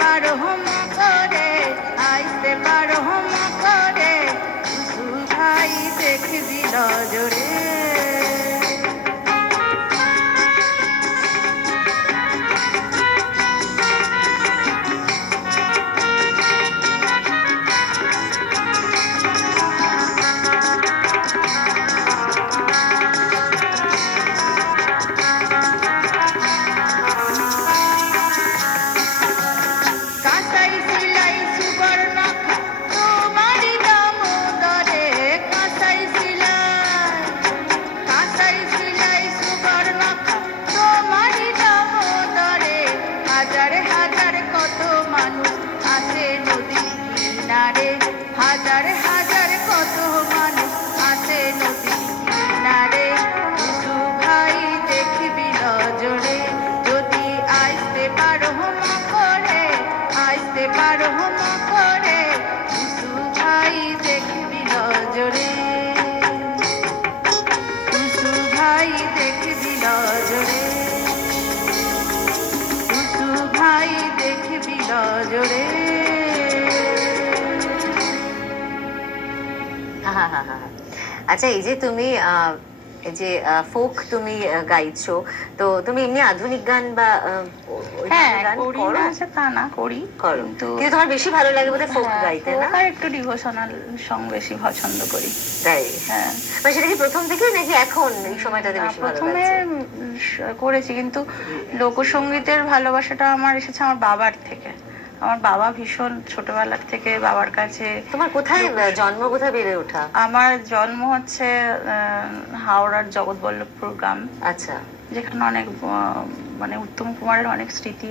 পারো মা করে, আইতে পারো মা করে, টুসু ভাই দেখবি নজরে। হাজার হাজার কত মানুষ আছে নদী কিনারে, টুসু ভাই দেখবি নজরে। যদি আইতে পারো মা করে, আইতে পারো মা করে, টুসু ভাই দেখবি নজরে, টুসু ভাই দেখবি নজরে, টুসু ভাই দেখবি নজরে। আচ্ছা, এই যে তুমি এই যে ফোক তুমি গাইছো, তো তুমি এমনি আধুনিক গান বা করি না আছে তা না, করি কিন্তু তোমার বেশি ভালো লাগে বোধহয় ফোক গাইতে, না? আর একটু ডিভোশনাল সং বেশি পছন্দ করি। তাই? হ্যাঁ। মানে সেটা কি প্রথম থেকে নাকি এখন এই সময়টাতে বেশি ভালো লাগছে? প্রথমে করেছি, কিন্তু লোকসঙ্গীতের ভালোবাসাটা আমার এসেছে আমার বাবার থেকে। আমার বাবা ভীষণ ছোটবেলার থেকে বাবার কাছে। তোমার কোথায় জন্ম, কোথায় বেড়ে ওঠা? আমার জন্ম হচ্ছে হাওড়ার জগৎবল্লভপুর গ্রাম। আচ্ছা। যেখানে অনেক মানে উত্তম কুমারের অনেক স্মৃতি